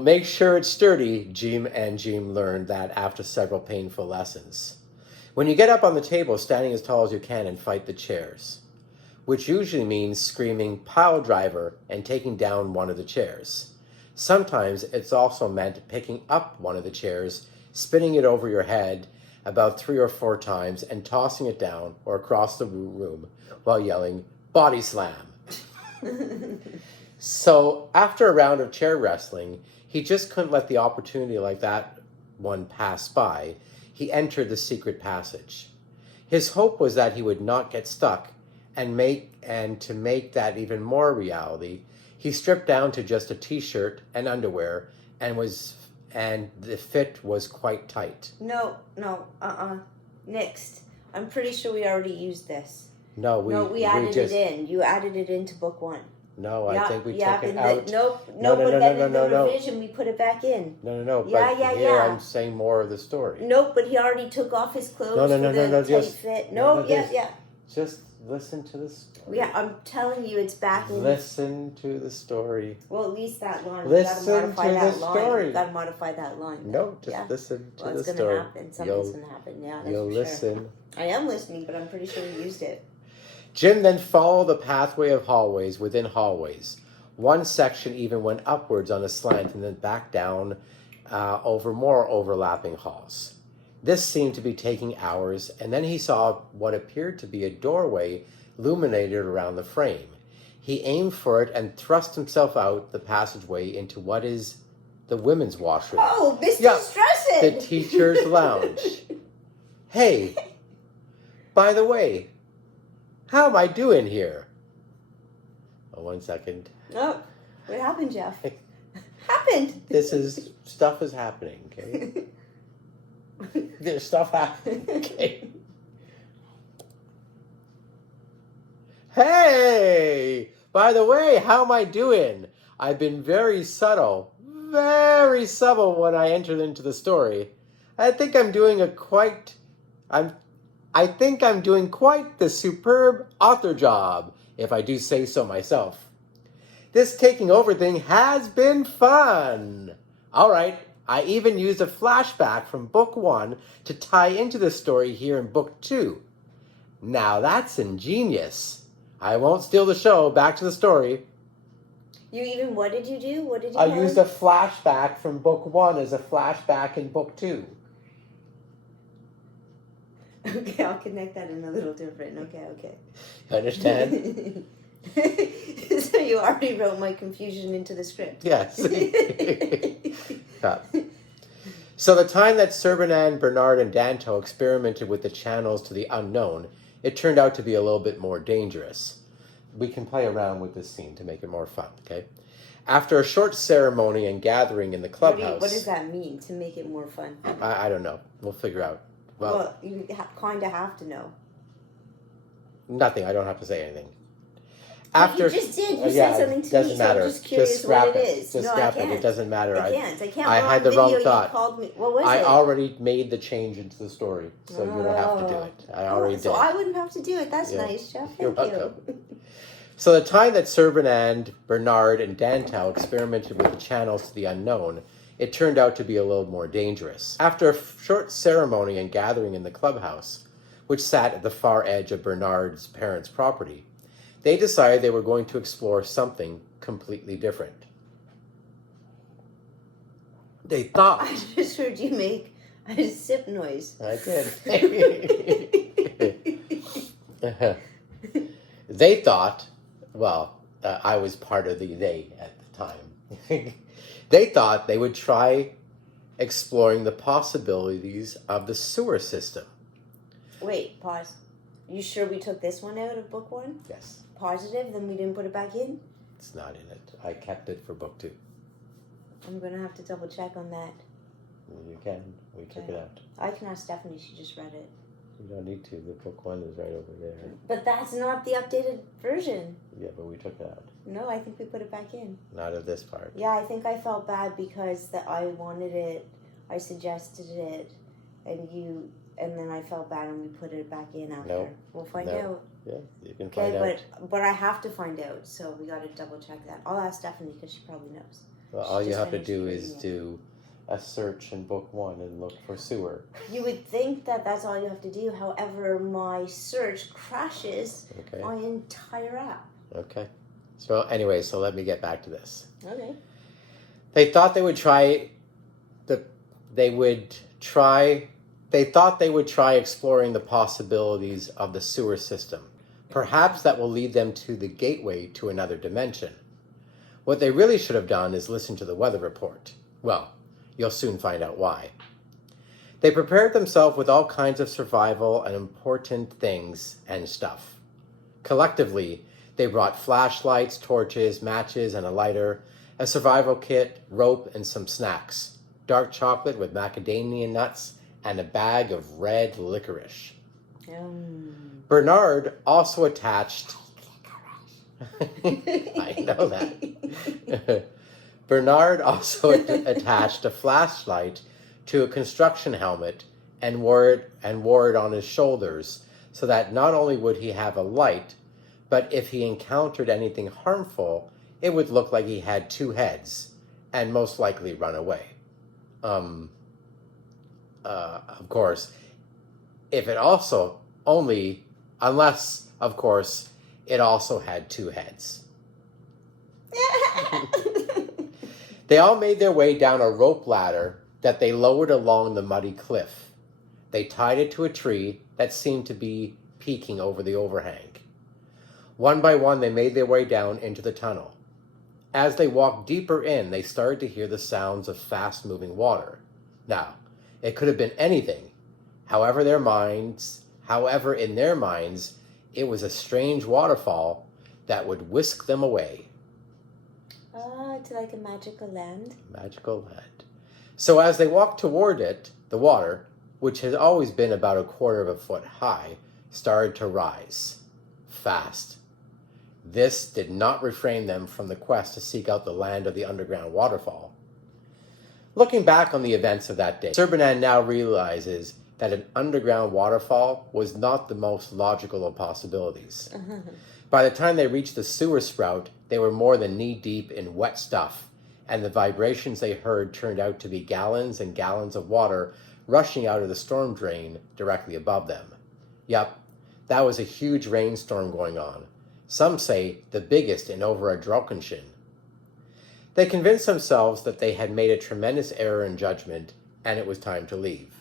Make sure it's sturdy, Jim and Jim learned that after several painful lessons. When you get up on the table, standing as tall as you can and fight the chairs, which usually means screaming pile driver and taking down one of the chairs. Sometimes it's also meant picking up one of the chairs, spinning it over your head about 3 or 4 times and tossing it down or across the room while yelling, body slam. So after a round of chair wrestling, he just couldn't let the opportunity like that one pass by. He entered the secret passage. His hope was that he would not get stuck, and to make that even more reality, he stripped down to just a t-shirt and underwear and the fit was quite tight. No. Next. I'm pretty sure we already used this. No, we added it in. You added it into book 1. No, I think we took it out. No, in the revision we put it back in. No. Yeah. I'm saying more of the story. Nope, but he already took off his clothes for the tight fit. Just listen to the story. Yeah, I'm telling you, it's back in. Listen to the story. Well, at least that line. Listen to the story. You gotta modify that line. No, just listen to the story. It's gonna happen. Something's gonna happen. Yeah, that's you'll for listen. Sure. I am listening, but I'm pretty sure we used it. Jim then followed the pathway of hallways within hallways. One section even went upwards on a slant and then back down over more overlapping halls. This seemed to be taking hours, and then he saw what appeared to be a doorway illuminated around the frame. He aimed for it and thrust himself out the passageway into what is the women's washroom. Oh, Mr. Stressin! The teacher's lounge. Hey, by the way, how am I doing here? Oh, 1 second. Oh, what happened, Jeff? Happened. Stuff is happening, okay? There's stuff happening, okay? Hey! By the way, how am I doing? I've been very subtle when I entered into the story. I think I'm doing quite the superb author job, if I do say so myself. This taking over thing has been fun. All right, I even used a flashback from book 1 to tie into the story here in book 2. Now that's ingenious. I won't steal the show. Back to the story. What did you do? I used a flashback from book 1 as a flashback in book 2. Okay, I'll connect that in a little different. Okay. You understand? So you already wrote my confusion into the script. Yes. Yeah. So the time that Servanan, Bernard, and Danto experimented with the channels to the unknown, it turned out to be a little bit more dangerous. We can play around with this scene to make it more fun, okay? After a short ceremony and gathering in the clubhouse... What does that mean, to make it more fun? I don't know. We'll figure out. Well, you kind of have to know. Nothing. I don't have to say anything. You just did. You said something to me, so I'm just curious what it is. Just scrap it. It doesn't matter. I can't. I had the wrong thought. Called me. What was it? I already made the change into the story, so you don't have to do it. I already did. So I wouldn't have to do it. That's nice, Jeff. You're welcome. So the time that Servanan, Bernard, and Danto experimented with the channels to the unknown, it turned out to be a little more dangerous. After a short ceremony and gathering in the clubhouse, which sat at the far edge of Bernard's parents' property, they decided they were going to explore something completely different. They thought... I just heard you make a sip noise. I did. They thought, I was part of the they at the time. They thought they would try exploring the possibilities of the sewer system. Wait, pause. You sure we took this one out of book 1? Yes. Positive? Then we didn't put it back in? It's not in it. I kept it for book 2. I'm going to have to double check on that. You can. We took it out. I can ask Stephanie. She just read it. You don't need to. The book 1 is right over there. But that's not the updated version. Yeah, but we took it out. No, I think we put it back in. Not of this part. Yeah, I think I felt bad because I wanted it. I suggested it. And then I felt bad and we put it back in after. Nope. We'll find out. Yeah, you can find out. But I have to find out, so we got to double check that. I'll ask Stephanie because she probably knows. Well, all you Just have to finished do reading is it. do a search in book 1 and look for sewer. You would think that that's all you have to do. However, my search crashes Okay. my entire app. Okay. So anyway, so let me get back to this. Okay. They thought they would try exploring the possibilities of the sewer system. Perhaps that will lead them to the gateway to another dimension. What they really should have done is listen to the weather report. Well, you'll soon find out why. They prepared themselves with all kinds of survival and important things and stuff. Collectively, they brought flashlights, torches, matches, and a lighter, a survival kit, rope, and some snacks. Dark chocolate with macadamia nuts, and a bag of red licorice. Bernard also attached... I know that. Bernard also attached a flashlight to a construction helmet and wore it on his shoulders, so that not only would he have a light, but if he encountered anything harmful, it would look like he had 2 heads, and most likely run away. Of course, unless, of course, it also had 2 heads. They all made their way down a rope ladder that they lowered along the muddy cliff. They tied it to a tree that seemed to be peeking over the overhang. One by one, they made their way down into the tunnel. As they walked deeper in, they started to hear the sounds of fast-moving water. Now, it could have been anything. However, in their minds, it was a strange waterfall that would whisk them away. To like a magical land. Magical land. So as they walked toward it, the water, which had always been about 1/4 foot high, started to rise. Fast. This did not refrain them from the quest to seek out the land of the underground waterfall. Looking back on the events of that day, Serbanan now realizes that an underground waterfall was not the most logical of possibilities. By the time they reached the sewer sprout, they were more than knee-deep in wet stuff, and the vibrations they heard turned out to be gallons and gallons of water rushing out of the storm drain directly above them. Yup, that was a huge rainstorm going on. Some say the biggest in over a Drottningholm. They convinced themselves that they had made a tremendous error in judgment, and it was time to leave.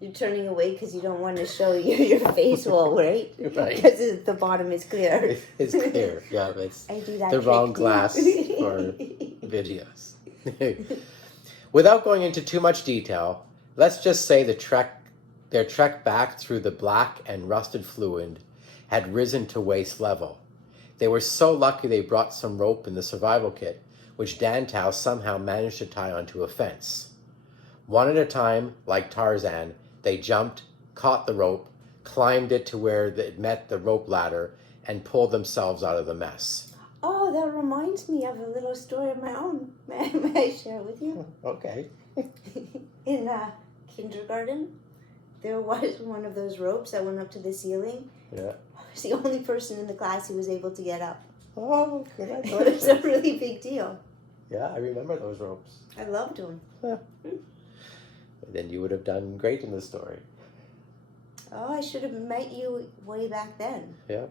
You're turning away because you don't want to show your face well, right? Right. Because the bottom is clear. It's clear. Yeah, it's I do that the wrong trick, too. glass for videos. Without going into too much detail, let's just say their trek back through the black and rusted fluid had risen to waist level. They were so lucky they brought some rope in the survival kit, which Dantow somehow managed to tie onto a fence. One at a time, like Tarzan, they jumped, caught the rope, climbed it to where it met the rope ladder, and pulled themselves out of the mess. Oh, that reminds me of a little story of my own. May I share it with you? Okay. In kindergarten, there was one of those ropes that went up to the ceiling. Yeah. I was the only person in the class who was able to get up. Oh, good. It was a really big deal. Yeah, I remember those ropes. I loved them. Then you would have done great in the story. Oh, I should have met you way back then. Yeah.